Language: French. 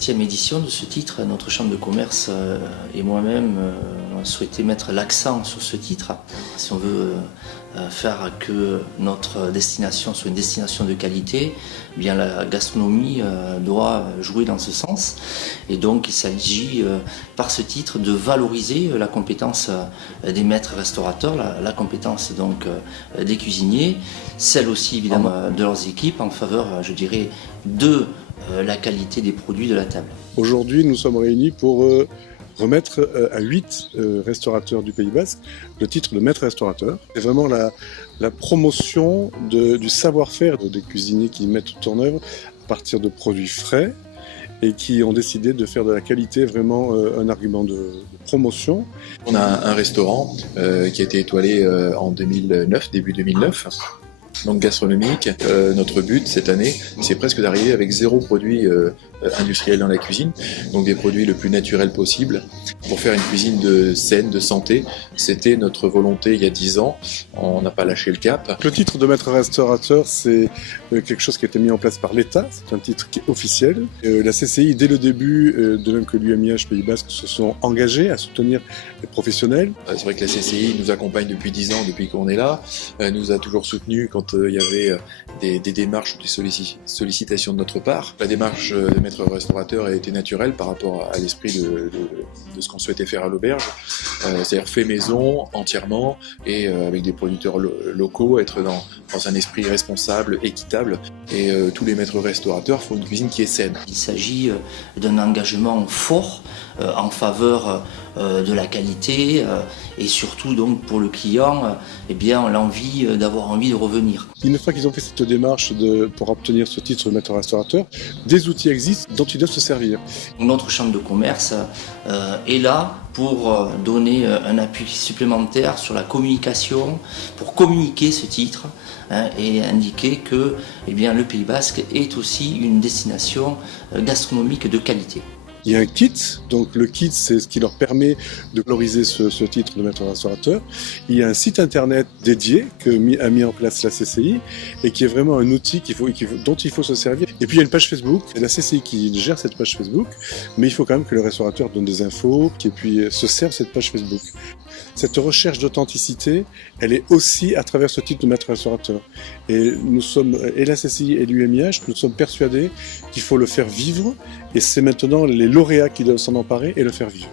7e édition de ce titre. Notre chambre de commerce et moi-même on souhaitait mettre l'accent sur ce titre. Si on veut faire que notre destination soit une destination de qualité, eh bien la gastronomie doit jouer dans ce sens. Et donc il s'agit par ce titre de valoriser la compétence des maîtres restaurateurs, la compétence donc des cuisiniers, celle aussi évidemment de leurs équipes en faveur, je dirais, de la qualité des produits de la table. Aujourd'hui, nous sommes réunis pour remettre à 8 restaurateurs du Pays Basque le titre de maître restaurateur. C'est vraiment la promotion du savoir-faire des cuisiniers qui mettent tout en œuvre à partir de produits frais et qui ont décidé de faire de la qualité vraiment un argument de promotion. On a un restaurant qui a été étoilé en 2009, début 2009. Donc gastronomique. Notre but cette année, c'est presque d'arriver avec 0 produit industriel dans la cuisine, donc des produits le plus naturels possible pour faire une cuisine saine, de santé. C'était notre volonté il y a 10 ans, on n'a pas lâché le cap. Le titre de maître restaurateur, c'est quelque chose qui a été mis en place par l'État, c'est un titre qui est officiel. La CCI, dès le début, de même que l'UMIH Pays Basque, se sont engagés à soutenir les professionnels. C'est vrai que la CCI nous accompagne depuis 10 ans, depuis qu'on est là, nous a toujours soutenus quand il y avait des démarches ou des sollicitations de notre part. La démarche de maître restaurateur a été naturelle par rapport à l'esprit de ce qu'on souhaitait faire à l'auberge, c'est-à-dire fait maison entièrement et avec des producteurs locaux, être dans un esprit responsable, équitable. Et tous les maîtres restaurateurs font une cuisine qui est saine. Il s'agit d'un engagement fort en faveur de la qualité et surtout donc pour le client, eh bien l'envie d'avoir envie de revenir. Une fois qu'ils ont fait cette démarche pour obtenir ce titre de maître restaurateur, des outils existent dont ils doivent se servir. Notre chambre de commerce est là pour donner un appui supplémentaire sur la communication, pour communiquer ce titre et indiquer que eh bien, le Pays Basque est aussi une destination gastronomique de qualité. Il y a un kit, donc le kit c'est ce qui leur permet de valoriser ce titre de maître restaurateur. Il y a un site internet dédié a mis en place la CCI et qui est vraiment un outil dont il faut se servir. Et puis il y a une page Facebook, c'est la CCI qui gère cette page Facebook, mais il faut quand même que le restaurateur donne des infos et puis se serve cette page Facebook. Cette recherche d'authenticité, elle est aussi à travers ce titre de maître restaurateur. Et nous sommes, et la CCI et l'UMIH, nous sommes persuadés qu'il faut le faire vivre et c'est maintenant les lauréats qui doivent s'en emparer et le faire vivre.